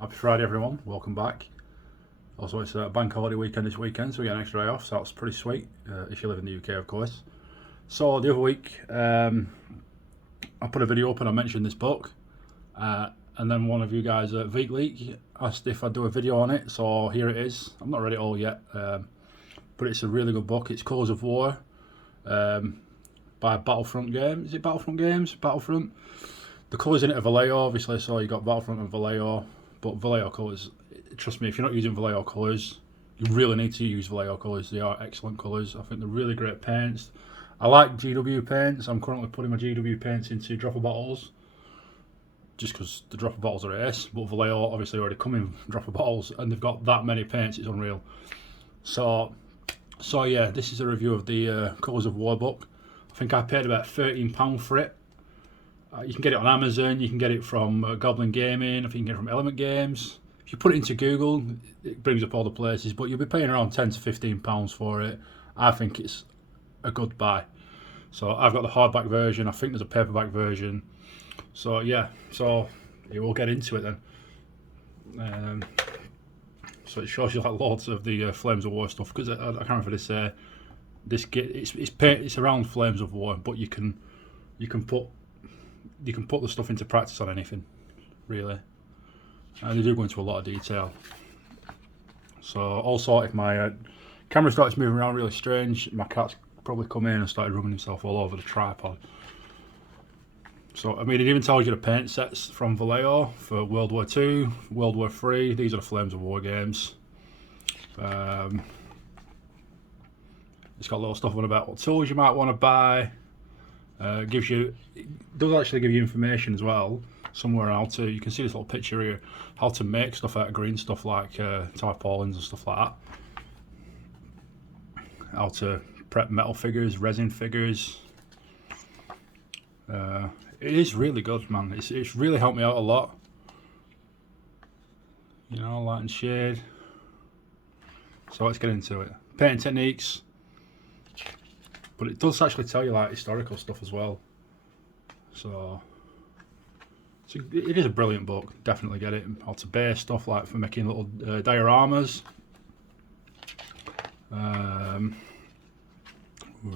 Happy Friday, everyone. Welcome back. Also, it's a bank holiday weekend this weekend, so we get an extra day off, so that's pretty sweet if you live in the UK, of course. So, the other week, I put a video up and I mentioned this book, and then one of you guys at VeekLeak asked if I'd do a video on it, so here it is. I'm not read it all yet, but it's a really good book. It's Colours of War by Battlefront Games. Is it Battlefront Games? Battlefront? The colours in it are Vallejo, obviously, so you got Battlefront and Vallejo. But Vallejo colours, trust me, if you're not using Vallejo colours, you really need to use Vallejo colours. They are excellent colours. I think they're really great paints. I like GW paints. I'm currently putting my GW paints into dropper bottles, just because the dropper bottles are ace. But Vallejo obviously already come in dropper bottles, and they've got that many paints. It's unreal. So yeah, this is a review of the Colours of War book. I think I paid about £13 for it. You can get it on Amazon, you can get it from Goblin Gaming, I think you can get it from Element Games. If you put it into Google, it brings up all the places, but you'll be paying around £10 to £15 for it. I think it's a good buy. So I've got the hardback version, I think there's a paperback version. So yeah, we'll get into it then. So it shows you like loads of the Flames of War stuff, because I can't remember it's around Flames of War, but you can put the stuff into practice on anything, really. And they do go into a lot of detail. So also, if my camera starts moving around really strange, my cat's probably come in and started rubbing himself all over the tripod. So I mean, it even tells you the paint sets from Vallejo for World War II, World War III. These are the Flames of War games. It's got little stuff on about what tools you might want to buy. It does actually give you information as well, somewhere how to, you can see this little picture here, how to make stuff out of green stuff like tarpaulins and stuff like that. How to prep metal figures, resin figures. It is really good, man. It's really helped me out a lot. You know, light and shade. So let's get into it. Painting techniques. But it does actually tell you like historical stuff as well. So it is a brilliant book. Definitely get it. How to base stuff like for making little dioramas. Where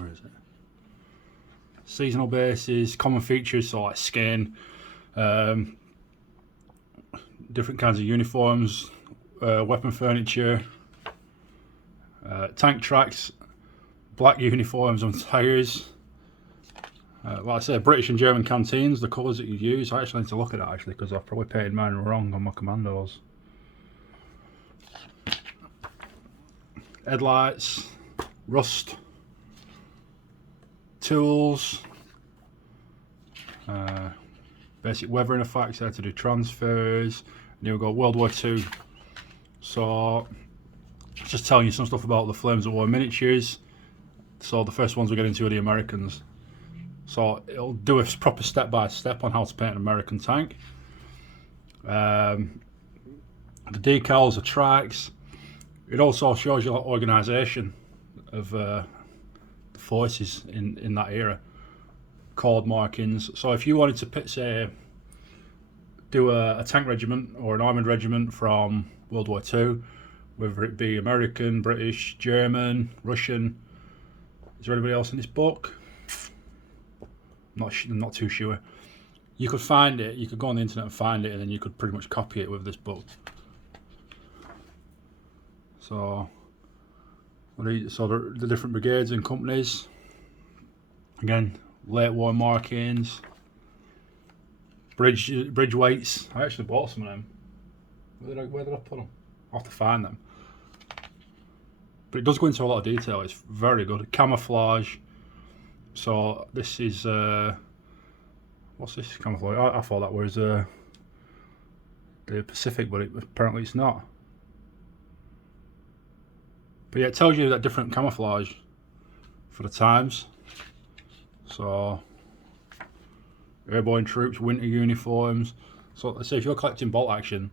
is it? Seasonal bases, common features, so like skin, different kinds of uniforms, weapon furniture, tank tracks, black uniforms and tyres. Like I say, British and German canteens, the colours that you use. I actually need to look at that actually, because I've probably painted mine wrong on my commandos. Headlights, rust, tools, basic weathering effects, how to do transfers. And here we go, World War II. So just telling you some stuff about the Flames of War miniatures. So the first ones we get into are the Americans. So it'll do a proper step-by-step on how to paint an American tank. The decals, the tracks. It also shows you organisation of the forces in that era. Chord markings. So if you wanted to do a tank regiment or an armoured regiment from World War II, whether it be American, British, German, Russian. Is there anybody else in this book? I'm not too sure. You could find it, you could go on the internet and find it, and then you could pretty much copy it with this book. So the different brigades and companies. Again, late war markings. Bridge weights. I actually bought some of them. Where did I put them? I'll have to find them. But it does go into a lot of detail. It's very good. Camouflage. So this is what's this camouflage? I thought that was the Pacific, but apparently it's not. But yeah, it tells you that different camouflage for the times. So airborne troops, winter uniforms. So let's say if you're collecting bolt action,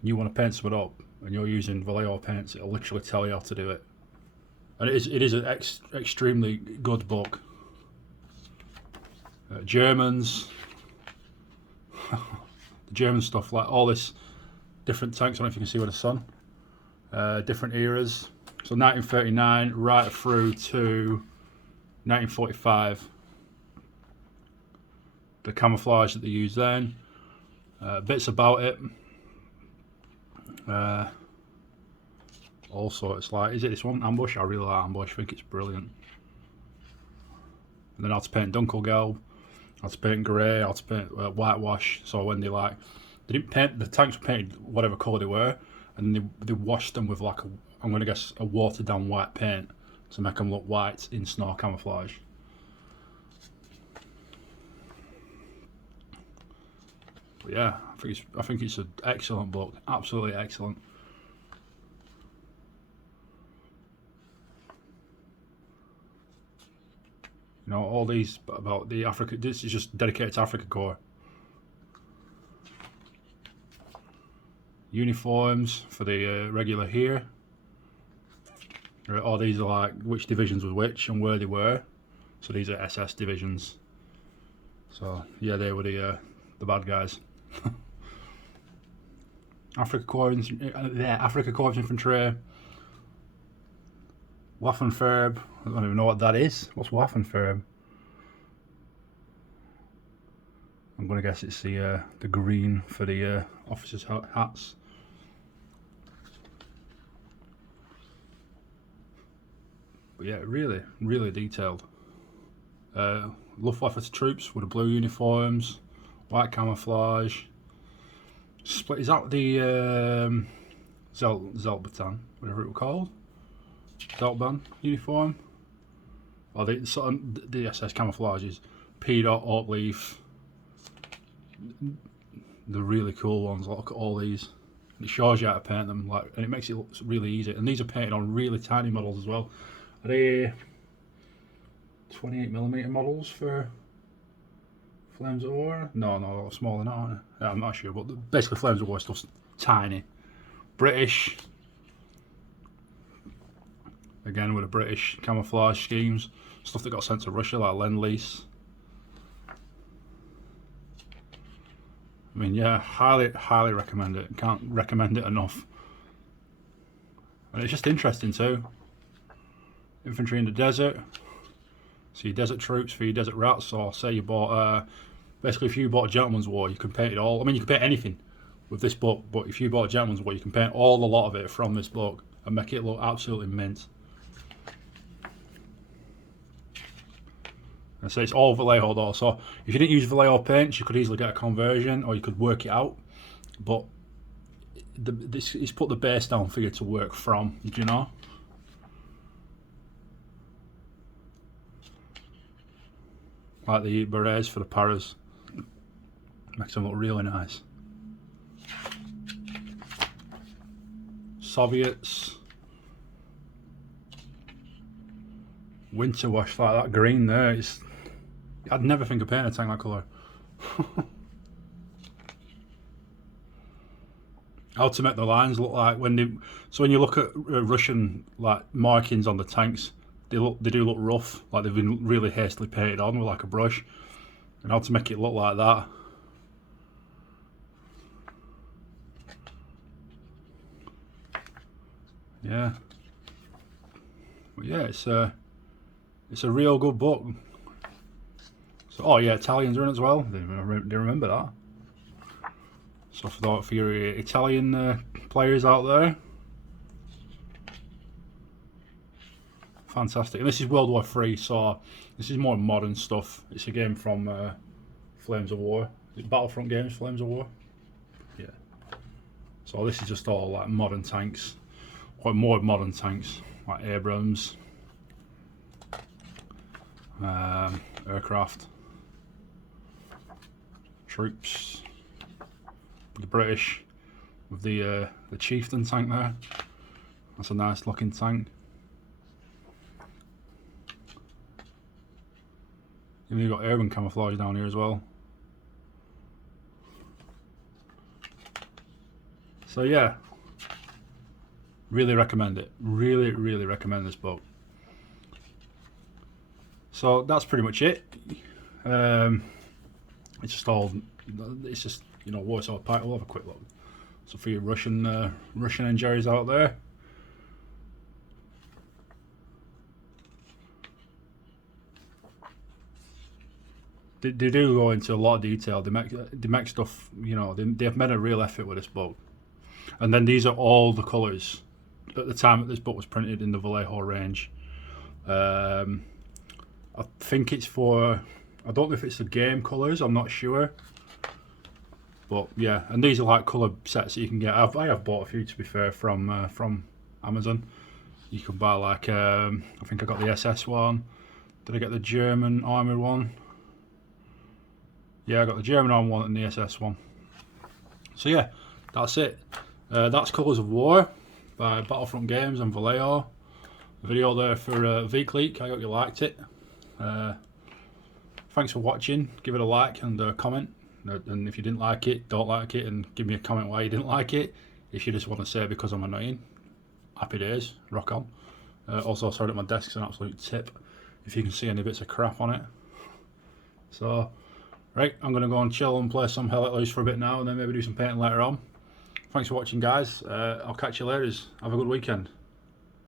and you want to paint something up, and you're using Vallejo paints, it'll literally tell you how to do it. And it is an extremely good book. Germans, the German stuff, like all this different tanks. I don't know if you can see with the sun. Different eras. So 1939 right through to 1945. The camouflage that they used then. Bits about it. Also, it's like, is it this one? Ambush? I really like Ambush. I think it's brilliant. And then how to paint Dunkelgelb, how to paint grey, how to paint whitewash. So when they didn't paint, the tanks were painted whatever colour they were, and they washed them with like I'm going to guess a watered down white paint to make them look white in snow camouflage. But yeah, I think it's an excellent book, absolutely excellent. You know, all these about the Africa. This is just dedicated to Afrika Korps. Uniforms for the regular here. All these are like which divisions was which and where they were. So these are SS divisions. So yeah, they were the bad guys. Afrika Korps Infantry. Waffenfarbe. I don't even know what that is. What's Waffenfarbe? I'm gonna guess it's the green for the officers' hats. But yeah, really, really detailed. Luftwaffe troops with the blue uniforms, white camouflage. Split. Is that the Zeltbahn, whatever it was called? Zeltbahn uniform, or the SS camouflages, P dot, oak leaf, the really cool ones. Look at all these. It shows you how to paint them, like, and it makes it look really easy. And these are painted on really tiny models as well. Are they 28mm models for Flames of War? No, smaller than that, aren't they? Yeah, I'm not sure, but basically Flames of War stuff's tiny. British. Again with the British camouflage schemes, stuff that got sent to Russia like Lend-Lease. I mean, yeah, highly recommend it. Can't recommend it enough. And it's just interesting too. Infantry in the desert. So your desert troops for your desert rats, or say you bought, basically if you bought a Gentleman's War, you can paint it all. I mean, you can paint anything with this book, but if you bought a Gentleman's War, you can paint all a lot of it from this book and make it look absolutely mint. And so it's all Vallejo though, so if you didn't use Vallejo paints, you could easily get a conversion, or you could work it out. But he's put the base down for you to work from, do you know? Like the berets for the paras. Makes them look really nice. Soviets. Winter wash like that green there. I'd never think of painting a tank that colour. How to make the lines look like when you look at Russian like markings on the tanks, they do look rough, like they've been really hastily painted on with like a brush. And how to make it look like that. Yeah. But yeah, it's a real good book. So, oh yeah, Italians are in as well. Do you remember that? So for your Italian players out there, fantastic. And this is World War III, so this is more modern stuff. It's a game from Flames of War. Is it Battlefront Games, Flames of War? Yeah. So this is just all like modern tanks, or more modern tanks, like Abrams, aircraft, troops. The British with the Chieftain tank there. That's a nice looking tank. Even you've got urban camouflage down here as well. So yeah, really recommend it. Really recommend this book. So that's pretty much it. It's just, you know, Warsaw Pike. We'll have a quick look. So for your Russian enjoyers out there. They do go into a lot of detail. They make stuff, you know, they've made a real effort with this book. And then these are all the colours at the time that this book was printed in the Vallejo range. I think it's for, I don't know if it's the game colours, I'm not sure. But yeah, and these are like colour sets that you can get. I have bought a few, to be fair, from Amazon. You can buy like, I think I got the SS one. Did I get the German armoured one? Yeah, I got the German armoured one and the SS one. So yeah, that's it. That's Colours of War by Battlefront Games and Vallejo. The video there for VCleek. I hope you liked it. Thanks for watching. Give it a like and a comment. And if you didn't like it, don't like it, and give me a comment why you didn't like it. If you just want to say because I'm annoying, happy days, rock on. Also, sorry that my desk's an absolute tip. If you can see any bits of crap on it. So, right, I'm going to go and chill and play some Hell Let Loose for a bit now, and then maybe do some painting later on. Thanks for watching, guys. I'll catch you later. Have a good weekend.